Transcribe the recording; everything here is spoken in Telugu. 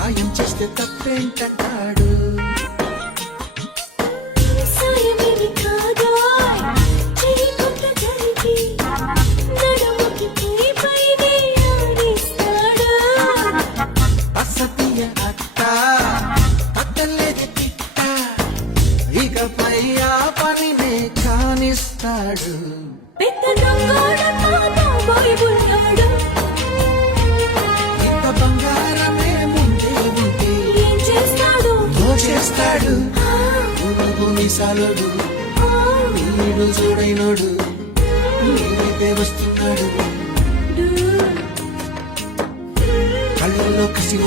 సాయం చేస్తే తప్పేంటంటాడు. సాయమేమి కాదోయ్, చేయకుండా జరిగి నడుముకి పైనే ఆడిస్తాడు. అసతీయ అత్త తట్టలేదు తిట్ట, ఇకపై ఆ పనినే కానిస్తాడు. పెద్ద దొంగోడతో బాబోయ్ ఉన్నాడు. ఇంత బంగారమే ముందే ఉంటే ఏం చేస్తాడు? దోచేస్తాడు. మీసాలోడు వీడు చూడైనోడు నీవైతే వస్తున్నాడు. కళ్ళల్లో కసి